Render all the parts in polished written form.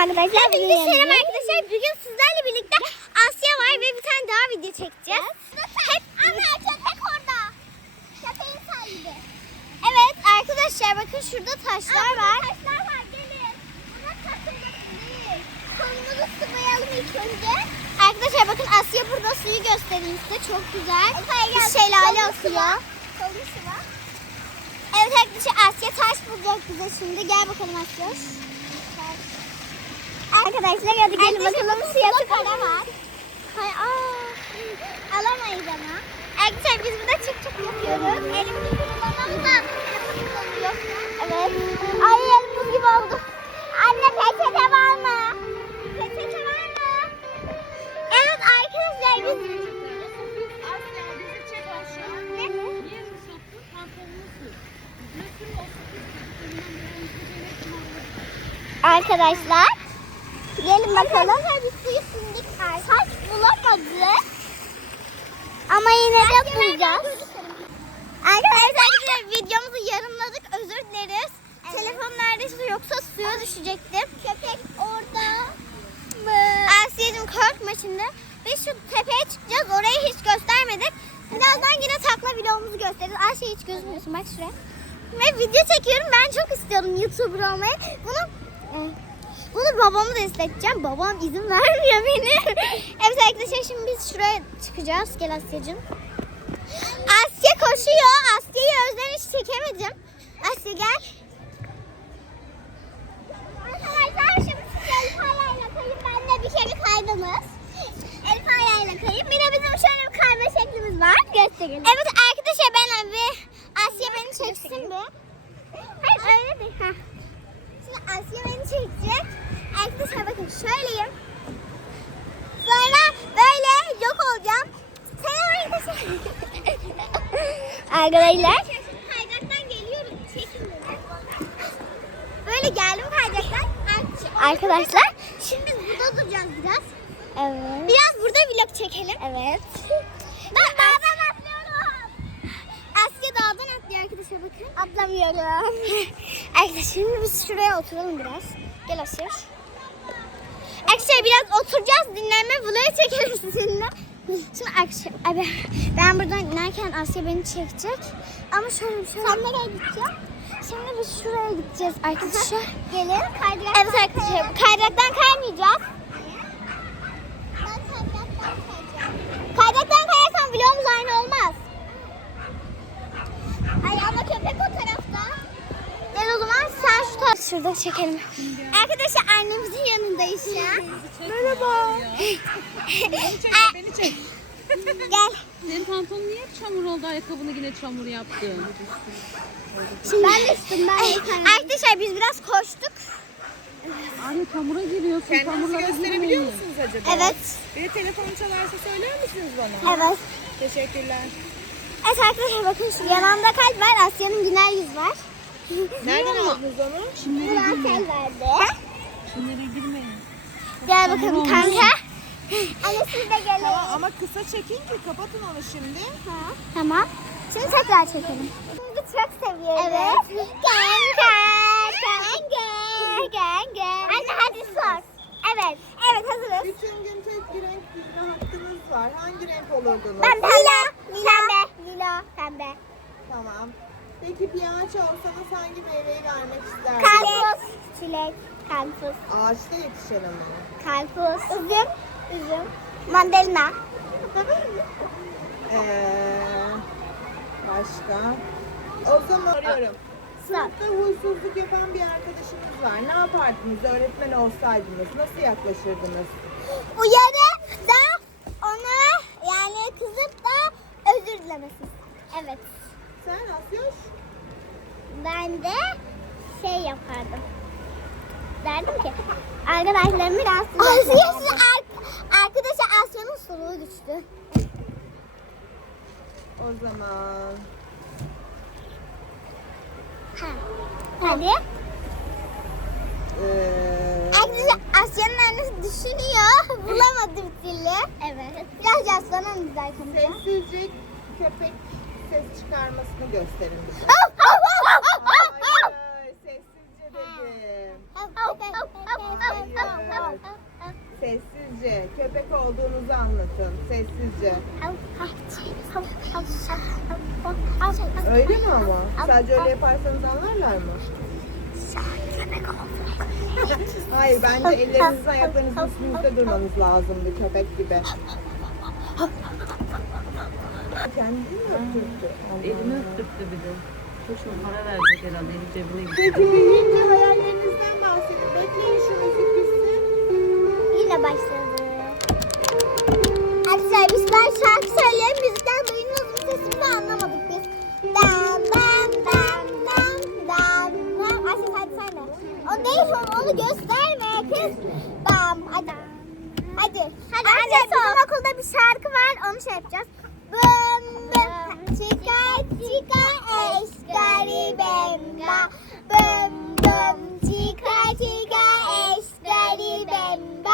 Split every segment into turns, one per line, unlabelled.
arkadaşlar.
Selam arkadaşlar. Bugün sizlerle birlikte Asya var ve bir tane daha video çekeceğiz. Hep köpek orada. Köpeğin sahibi. Evet arkadaşlar bakın şurada taşlar var. Taşlar var gelin. Burada taşırmasın değil. Kolumuzu sıvayalım ilk önce. Arkadaşlar bakın Asya burada suyu göstereyim size. Çok güzel. Bir şelale akıyor. Kolunu sıva. Evet arkadaşlar Asya taş bulacak bize şimdi. Gel bakalım Asya.
Arkadaşlar hadi gelin bakalım suya
para var. Alamayız ama. Arkadaşlar biz burada çık çık yapıyoruz. Elimizi kullanalım da kullanıyor.
Evet. Ay elim gibi oldu. Anne peçete var mı?
Peçete var mı? Evet arkadaşlar biz...
Asya bizi çek aşağı.
Ne?
Niye soktun? Pantolonu sür. Götür o
Arkadaşlar gelin bakalım.
Arkadaşlar biz suyu sindik. Saç bulamadık.
Ama yine de bulacağız.
Arkadaşlar videomuzu yarımladık. Özür dileriz. Telefon neredeyse yoksa suya düşecektim. Köpek orada mı? Asya'cığım korkma şimdi. Biz şu tepeye çıkacağız. Orayı hiç göstermedik. Birazdan yine takla vlogumuzu gösteririz. Asya hiç gözükmüyorsun. Bak şuraya. Ve video çekiyorum. Ben çok istiyordum YouTuber olmayı. Bunu babamı da isteteceğim. Babam izin vermiyor beni. Evet arkadaşlar şimdi biz şuraya çıkacağız. Gel Asya'cığım. Asya koşuyor. Asya'yı özden hiç çekemedim. Asya gel. Arkadaşlar şimdi Elif ayağıyla kayıp ben de bir kere kaydınız. Elif ayağıyla kayıp. Bir de bizim şöyle bir kayma şeklimiz var.
Gösterelim.
Evet arkadaşlar ben bir Asya beni çeksin bir. Hayır öyle değil. Heh. Şimdi Asya beni çekecek. Arkadaşlar bakın şöyleyim. Sonra böyle yok olacağım. Selam arkadaşlar.
Arkadaşlar.
Kaydaktan geliyorum. Çekin beni. Böyle geldim kaydaktan.
Arkadaşlar.
Şimdi biz burada duracağız biraz.
Evet.
Biraz burada vlog çekelim.
Evet.
Ben dağdan atlıyorum. Asya dağdan atlıyor arkadaşlar bakın.
Atlamıyorum.
Arkadaşlar şimdi biz şuraya oturalım biraz. Gel Asya. Arkadaşlar biraz oturacağız dinlenme vlogu çekelim sizinle. Şimdi arkadaşlar ben buradan inerken Asya beni çekecek. Ama şöyle. Sen nereye gideceksin? Şimdi biz şuraya gideceğiz arkadaşlar.
Gelin. Kaydırak.
Evet arkadaşlar kaydıraktan kaymayacağız. Kaydıraktan kayarsan vlogumuz aynı olmaz. Ay ama köpek o tarafta. Gel o zaman sen şu tarafta. Şurada çekelim. Arkadaşlar annemizin yanındayız şu an.
Merhaba. Beni çek.
Gel.
Senin pantolonun niye çamur oldu? Ayakkabını yine çamur yaptın.
Ben de üstüm arkadaşlar biz biraz koştuk.
Anne çamura giriyorsun.
Kendinizi gösterebiliyor musunuz acaba?
Evet.
Bir de telefon çalarsa söyler misiniz bana?
Evet.
Teşekkürler.
Evet arkadaşlar bakın şu yanımda kalp var. Asya'nın güler yüz var.
Nereden aldınız onu?
Burak el verdi.
Şunlara girmeyin.
Gel bakalım kanka. Anne siz de gelin.
Tamam ama kısa çekin ki kapatın onu şimdi.
Tamam. Şimdi tekrar çekelim. Şimdi çok seviyorum. Evet. Kanka. Anne hadi sor. Evet. Evet hazırız.
Bütün gün tek bir renk giyme hakkınız var. Hangi renk olurdunuz?
Ben pembe. Pembe. Lila. Pembe.
Tamam. Peki bir ağaç olsanız hangi meyveyi vermek isterdiniz?
Karpuz. Çilek. Karpuz.
Ağaçta yetişen ama.
Karpuz. Üzüm. Mandalina.
Başka? O zaman arıyorum. Sınıfta huysuzluk yapan bir arkadaşınız var. Ne yapardınız öğretmen olsaydınız? Nasıl yaklaşırdınız?
Uyarıp da ona yani kızıp da özür dilemesi. Evet.
Sen Asyoş?
Ben de şey yapardım. Derdim ki arkadaşlarımı rahatsız etmeyin. Arkadaşa Asya'nın soluğu düştü.
O zaman...
Hadi. Arkadaşlar Asya'nın annesi düşünüyor. Bulamadı bir türlü. Evet. Biraz yaslanalım biz arkamıza.
Sessizce köpek ses çıkarmasını gösterin bize. Hayır, sessizce dedim.
Hayır.
sessizce köpek olduğunuzu anlatın. Sessizce. Öyle mi ama? Sadece öyle yaparsanız anlarlar mı? Hayır, bence ellerinizin ayaklarınızın üstünüzde durmanız lazım bir köpek gibi. Kendini mi öptürdü?
Elimi öptürttü bir de. Çocuğum para verecek herhalde. Eli cebine gitti.
Peki büyüyünce hayallerinizden bahsedin. Bekleyin şu müzik bitsin.
Yine başladı. Arkadaşlar biz ben şarkı söylüyorum. Müzikten duyduğunuz mu sesimizi anlamadık biz. Dam dam dam dam dam dam. Ayşe hadi sen de. O değil, onu gösterme kız. Dam hadi. Hadi. Arkadaşlar bizim okulda bir şarkı var. Onu şey yapacağız. Bım bım chica chica eşkari bemba. Bım bım chica chica eşkari bemba.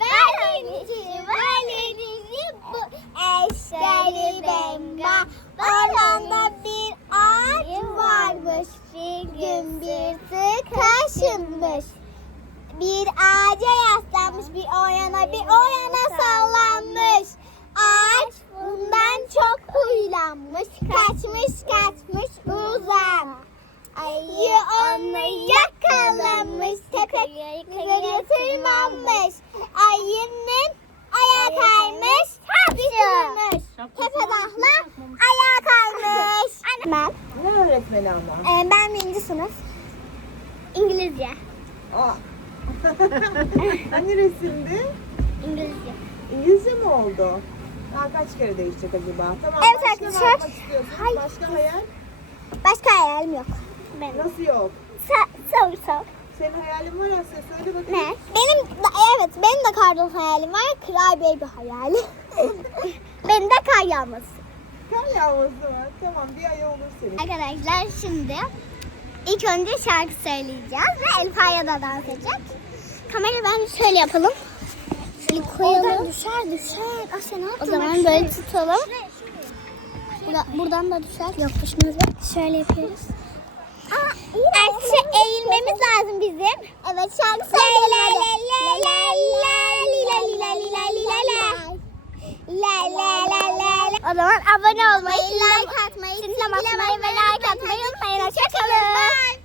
Valenici bu eşkari bemba. Ormanda bir ağaç varmış. Bir gün birisi kaşınmış. Bir ağaca yaslanmış, bir o yana sallanmış. Ağaç bundan çok huylanmış, kaçmış uzağa. Ayı onu yakalamış, tepeye tırmanmış. Ayının ayağı kaymış, düşmüş. Tepedahla ayağı kaymış. Ben,
Ne öğretmeni ama?
ben 1. sınıf. İngilizce.
Aa. Hani resimdi?
İngilizce.
İngilizce mi oldu? Daha kaç kere değişecek acaba? Tamam,
Evet
başka
arkadaşlar.
ne yapmak istiyorsun?
Hayır.
Başka hayal?
Başka hayalim yok. Benim.
Nasıl yok?
Sor.
Senin hayalin var Asya, söyle bakayım.
Ne? Benim de kardan hayalim var. Cry Baby hayali. Benim de kar yağması.
Kar yağması var. Tamam, bir ay olur senin.
Arkadaşlar şimdi ilk önce şarkı söyleyeceğiz ve Elif Aya da dans edecek. Kamerayı ben şöyle yapalım. Şöyle koyalım. Oradan düşer. Asya ne yaptın? O zaman böyle tutalım. Buradan da düşer. Yok düşmez. Şöyle yapıyoruz. Eğilmemiz lazım bizim. Evet şarkı söyleyelim. O zaman abone olmayı, like atmayı, zile basmayı ve like atmayı unutmayın. Hoşçakalın.